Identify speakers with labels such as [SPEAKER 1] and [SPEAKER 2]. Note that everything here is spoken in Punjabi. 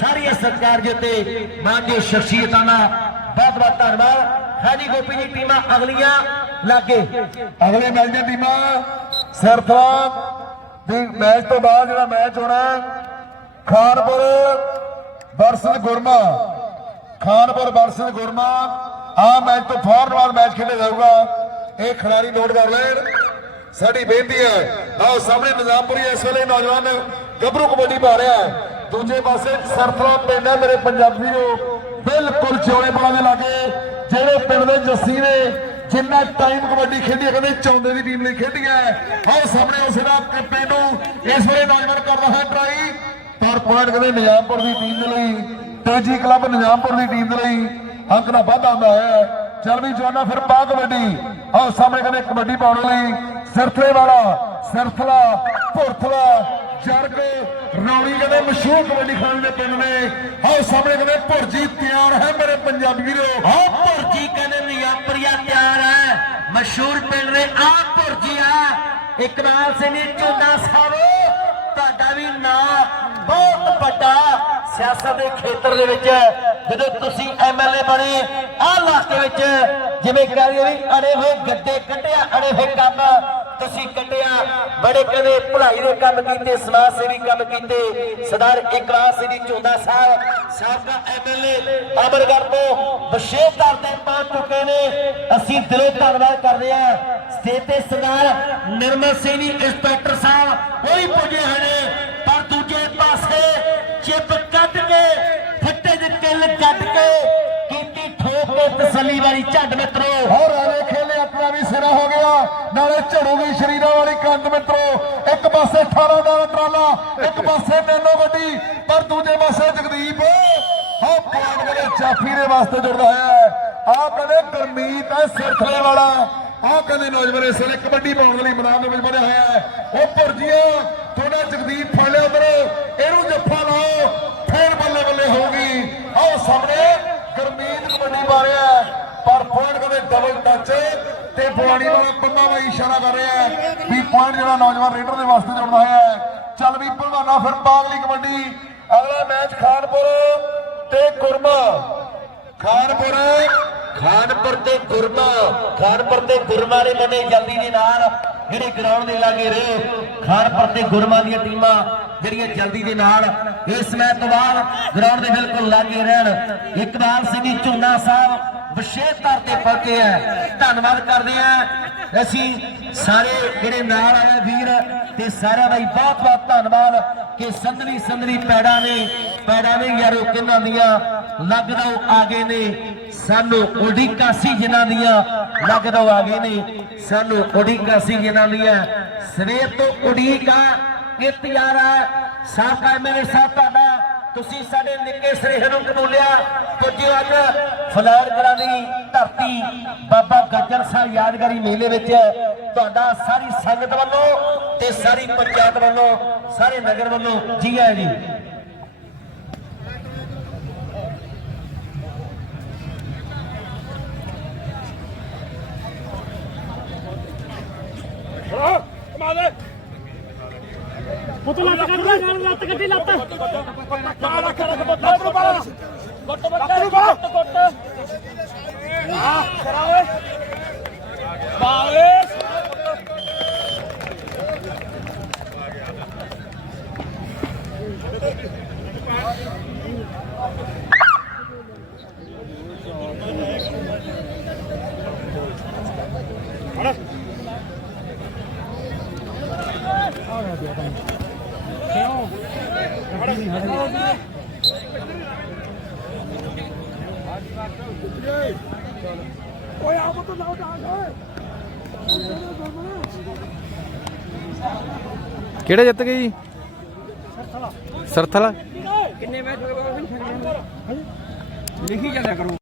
[SPEAKER 1] ਸਾਰੀਆਂ ਸਰਕਾਰ ਜੀ ਤੇ ਮਾਨਯੋਗ ਸ਼ਖਸੀਅਤਾਂ ਦਾ ਬਹੁਤ ਬਹੁਤ ਧੰਨਵਾਦ। ਹਾਜੀ ਗੋਪੀ ਜੀ, ਟੀਮਾਂ ਅਗਲੀਆਂ ਲਾਗੇ।
[SPEAKER 2] ਅਗਲੇ ਮੈਚ ਦੀਆਂ ਟੀਮਾਂ ਸਰਥਲਾ ਦੀ ਮੈਚ ਤੋਂ ਬਾਅਦ ਜਿਹੜਾ ਮੈਚ ਹੋਣਾ, ਖਾਨਪੁਰ ਵਰਸਸ ਗੁਰਮਾ। ਖਾਨਪੁਰ ਵਰਸਸ ਗੁਰਮਾ ਆ ਮੈਚ ਤੋਂ ਫੌਰਨ ਬਾਅਦ ਮੈਚ ਖੇਡਿਆ ਜਾਊਗਾ। ਇਹ ਖਿਡਾਰੀ ਨੋਟ ਕਰ ਲੈਣ। ਸਾਡੀ ਬੇਨਤੀ ਹੈ ਆਓ ਸਾਹਮਣੇ ਨਿਜ਼ਾਮਪੁਰੀ ਇਸ ਵੇਲੇ ਨੌਜਵਾਨ ਗੱਭਰੂ ਕਬੱਡੀ ਪਾ ਰਿਹਾ ਹੈ। ਦੂਜੇ ਪਾਸੇ ਸਰਥਲਾ ਪਿੰਡ ਹੈ ਮੇਰੇ ਪੰਜਾਬੀ ਨੂੰ, ਬਿਲਕੁਲ ਚੋਲੇ ਦੇ ਲਾਗੇ। ਜਿਹੜੇ ਪਿੰਡ ਦੇ ਜੱਸੀ ਨੇ, ਜਿੰਨਾ ਟਾਈਮ ਕਬੱਡੀ ਖੇਡੀ ਕਹਿੰਦੇ ਚੌਂਦੇ ਦੀ ਟੀਮ ਲਈ ਖੇਡੀ ਹੈ ਆਓ ਸਾਹਮਣੇ ਉਸ ਦਾ ਕੈਪਟਨ ਨੂੰ, ਇਸ ਵੇਲੇ ਨੌਜਵਾਨ ਕਰ ਹੈ ਟਰਾਈ। ਪਰ ਪੁਆਇੰਟ ਕਹਿੰਦੇ ਨਿਜ਼ਾਮਪੁਰ ਦੀ ਟੀਮ ਦੇ ਲਈ, ਤੇਜੀ ਕਲੱਬ ਨਿਜ਼ਾਮਪੁਰ ਦੀ ਟੀਮ ਦੇ ਲਈ ਅੰਕ ਦਾ ਵਾਧਾ ਹੁੰਦਾ ਹੈ। ਚੱਲ ਵੀ ਜਵਾਨਾ ਫਿਰ ਪਾ ਕਬੱਡੀ। ਆਓ ਸਾਹਮਣੇ ਕਹਿੰਦੇ ਕਬੱਡੀ ਪਾਉਣ ਲਈ, ਸਿਰਥਲੇ ਵਾਲਾ, ਸਿਰਥਲਾ, ਭੁਰਥਲਾ ਜਰਗ ਰੌਣੀ ਕਹਿੰਦੇ ਮਸ਼ਹੂਰ ਕਬੱਡੀ ਖਾਨ ਦੇ ਪਿੰਡ ਨੇ। ਆਓ ਸਾਹਮਣੇ ਕਹਿੰਦੇ ਭੁਰਜੀ ਤਿਆਰ ਹੈ ਮੇਰੇ ਪੰਜਾਬੀ ਵੀਰੋ।
[SPEAKER 1] ਆਹ ਭੁਰਜੀ ਕਹਿੰਦੇ ਨਿਆਪਰੀਆ ਤਿਆਰ ਹੈ। ਮਸ਼ਹੂਰ ਪਿੰਡ ਦੇ ਆਹ ਭੁਰਜੀ ਆ। ਇਕਬਾਲ ਸਿੰਘ ਜੀ, ਝੋਨਾ ਸਾਹਿਬ ਤੁਹਾਡਾ ਵੀ ਨਾਂ ਬਹੁਤ ਵੱਡਾ ਸਿਆਸਤ ਦੇ ਖੇਤਰ ਦੇ ਵਿੱਚ ਜਦੋਂ ਤੁਸੀਂ ਐਮਐਲਏ ਬਣੇ, ਆਹ ਇਲਾਕੇ ਵਿੱਚ ਜਿਵੇਂ ਕਹਿੰਦੇ ਵੀ ਅੜੇ ਹੋਏ ਗੱਡੇ ਕੱਢਿਆ, ਅੜੇ ਹੋਏ ਕੰਮ। ਤੁਸੀਂ ਕੱਢਿਆ। ਬੜੇ ਕਹਿੰਦੇ ਭਲਾਈ ਦੇ ਕੰਮ ਕੀਤੇ, ਸਮਾਜ ਸੇਵੀ ਕੰਮ ਕੀਤੇ। ਸਰਦਾਰ ਇਕਬਾਲ ਸਿੰਘ ਜੀ ਸਾਹਿਬ, ਸਾਬਕਾ ਐਮਐਲਏ ਅਮਰਗੜ ਤੋਂ ਵਿਸ਼ੇਸ਼ ਤੌਰ ਤੇ ਪਹੁੰਚ ਚੁੱਕੇ ਨੇ। ਅਸੀਂ ਦਿਲੋਂ ਧੰਨਵਾਦ ਕਰਦੇ ਹਾਂ। ਸਟੇਜ ਤੇ ਸਰਦਾਰ ਨਿਰਮਲ ਸਿੰਘ ਇੰਸਪੈਕਟਰ ਸਾਹਿਬ, ਉਹ ਵੀ ਪੁੱਜੇ ਹਨ ਪਰ ਦੂਜੇ ਪਾਸੇ ਚਿੱਪ ਕੱਢ ਕੇ, ਫੱਟੇ ਦੇ ਕਿੱਲ ਕੱਢ ਕੇ, ਕੀਤੀ ਠੋਕ ਕੇ ਤਸੱਲੀ ਵਾਲੀ ਝੱਡ ਮਿੱਤਰੋ
[SPEAKER 2] ਹੋਰ ਆਲੇ ਖੇਲੇ ਆਪਣਾ ਵੀ ਸਿਰਾ ਹੋ ਗਿਆ ਨਾਲੇ ਝੜੂਗੀ ਸ਼ਰੀਰਾਂ ਵਾਲੀ ਕੰਦ ਮਿੱਤਰੋ, ਇੱਕ ਪਾਸੇ 18 ਦਾ ਟਰਾਲਾ, ਇੱਕ ਪਾਸੇ ਨੈਨੋ ਗੱਡੀ, ਪਰ ਦੂਜੇ ਪਾਸੇ ਜਗਦੀਪ। ਹਾਂ ਪੁਆਇੰਟ ਕਹਿੰਦੇ ਚਾਫੀ ਦੇ ਵਾਸਤੇ ਜੁੜਦਾ ਹੈ? ਆਹ ਕਹਿੰਦੇ ਗਰਮੀਤ ਹੈ ਸਿਰਥਲੇ ਵਾਲਾ। ਆਹ ਕਹਿੰਦੇ ਨੌਜਵਾਨ ਇਸ ਵੇਲੇ ਕਬੱਡੀ ਪਾਉਣ ਲਈ ਮੈਦਾਨ ਦੇ ਵਿੱਚ ਬਣਿਆ ਹੋਇਆ ਹੈ। ਉਹ ਭੁਰਜੀਆ, ਤੁਹਾਡਾ ਜਗਦੀਪ ਫੜ ਲਿਆ ਉਧਰ। ਇਹਨੂੰ ਜੱਫਾ ਲਾਓ, ਫੇਰ ਬੱਲੇ ਬੱਲੇ ਹੋਊਗੀ। ਆਹ ਸਾਹਮਣੇ ਗਰਮੀਤ ਕਬੱਡੀ ਪਾ ਰਿਹਾ ਪਰ ਪੁਆਇੰਟ ਕਹਿੰਦੇ ਡਬਲ ਟੱਚ ਤੇ ਬਵਾਨੀ ਵਾਲਾ ਪੰਮਾ ਬਾਈ ਇਸ਼ਾਰਾ ਕਰ ਰਿਹਾ ਹੈ ਵੀ ਪੁਆਇੰਟ ਜਿਹੜਾ ਨੌਜਵਾਨ ਰੇਡਰ ਦੇ ਵਾਸਤੇ ਜੁੜਦਾ ਹੈ। ਚੱਲ ਵੀ ਭਲਵਾਨਾ ਫਿਰ ਬਾਗਲੀ ਕਬੱਡੀ। ਅਗਲਾ ਮੈਚ ਖਾਨਪੁਰ ਤੇ ਗੁਰਮਾ ਖਾਨਪੁਰ
[SPEAKER 1] ਖਾਨਪੁਰ ਤੇ ਗੁਰਮਾ ਖਾਨਪੁਰ ਤੇ ਗੁਰਮਾ ਦੇ ਬੰਦੇ ਜਲਦੀ ਦੇ ਨਾਲ ਜਿਹੜੇ ਗਰਾਊਂਡ ਦੇ ਲਾਗੇ ਰਹੇ, ਖਾਨਪੁਰ ਤੇ ਗੁਰਮਾ ਦੀਆਂ ਟੀਮਾਂ ਜਿਹੜੀਆਂ ਜਲਦੀ ਦੇ ਨਾਲ ਇਸ ਮੈਚ ਤੋਂ ਬਾਅਦ ਗਰਾਊਂਡ ਦੇ ਬਿਲਕੁਲ ਲਾਗੇ ਰਹਿਣ। ਇਕਬਾਲ ਸਿੰਘ ਜੀ ਝੋਨਾ ਸਾਹਿਬ ਵਿਸ਼ੇਸ਼ ਤੌਰ ਤੇ ਪਹੁੰਚੇ ਹੈ ਧੰਨਵਾਦ ਕਰਦੇ ਆ। ਅਸੀਂ ਸਾਰੇ ਜਿਹੜੇ ਨਾਲ ਆਏ ਵੀਰ ਤੇ ਸਾਰਿਆਂ ਦਾ ਬਹੁਤ ਬਹੁਤ ਧੰਨਵਾਦ ਕਿ ਸੰਦਲੀ ਸੰਦਲੀ ਪੈੜਾਂ ਨੇ ਪੈੜਾਂ ਨੇ ਯਾਰੋ ਕਿੰਨਾਂ ਦੀਆਂ ਲੱਗਦਾ ਉਹ ਆਗੇ ਨੇ। ਸਾਨੂੰ ਉਡੀਕਾ ਸੀ ਜਿਨ੍ਹਾਂ ਦੀਆਂ ਲੱਗਦਾ ਉਹ ਆਗੇ ਨੇ। ਸਾਨੂੰ ਉਡੀਕਾ ਸੀ ਜਿਨ੍ਹਾਂ ਦੀਆਂ। ਸਵੇਰ ਤੋਂ ਉਡੀਕਾ ਇਹ ਤਿਆਰ ਹੈ ਸਾਫਾ ਐਮਐਲਏ ਸਾਹਿਬ ਤੁਹਾਡਾ ਤੁਸੀਂ ਸਾਡੇ ਨਿੱਕੇ ਸਨੇਹ ਨੂੰ ਕਬੂਲਿਆ ਪੁੱਜੋ ਅੱਜ ਫਲੈਰ ਕਰਾਂ ਦੀ ਧਰਤੀ ਬਾਬਾ ਗੱਜਰ ਸਾਹਿਬ ਯਾਦਗਾਰੀ ਮੇਲੇ ਵਿੱਚ ਤੁਹਾਡਾ ਸਾਰੀ ਸੰਗਤ ਵੱਲੋਂ ਤੇ ਸਾਰੀ ਪੰਚਾਇਤ ਵੱਲੋਂ, ਸਾਰੇ ਨਗਰ ਵੱਲੋਂ ਜੀ ਆਇਆਂ ਜੀ
[SPEAKER 3] Ahora, ਓਏ
[SPEAKER 4] ਕਿਹੜੇ ਜਿੱਤ ਗਏ ਜੀ? ਸਰਥਲਾ।
[SPEAKER 3] ਕਿੰਨੇ ਮੈਚ ਹੋ ਗਏ ਲਿਖੀ ਚੱਲਿਆ ਕਰੋ।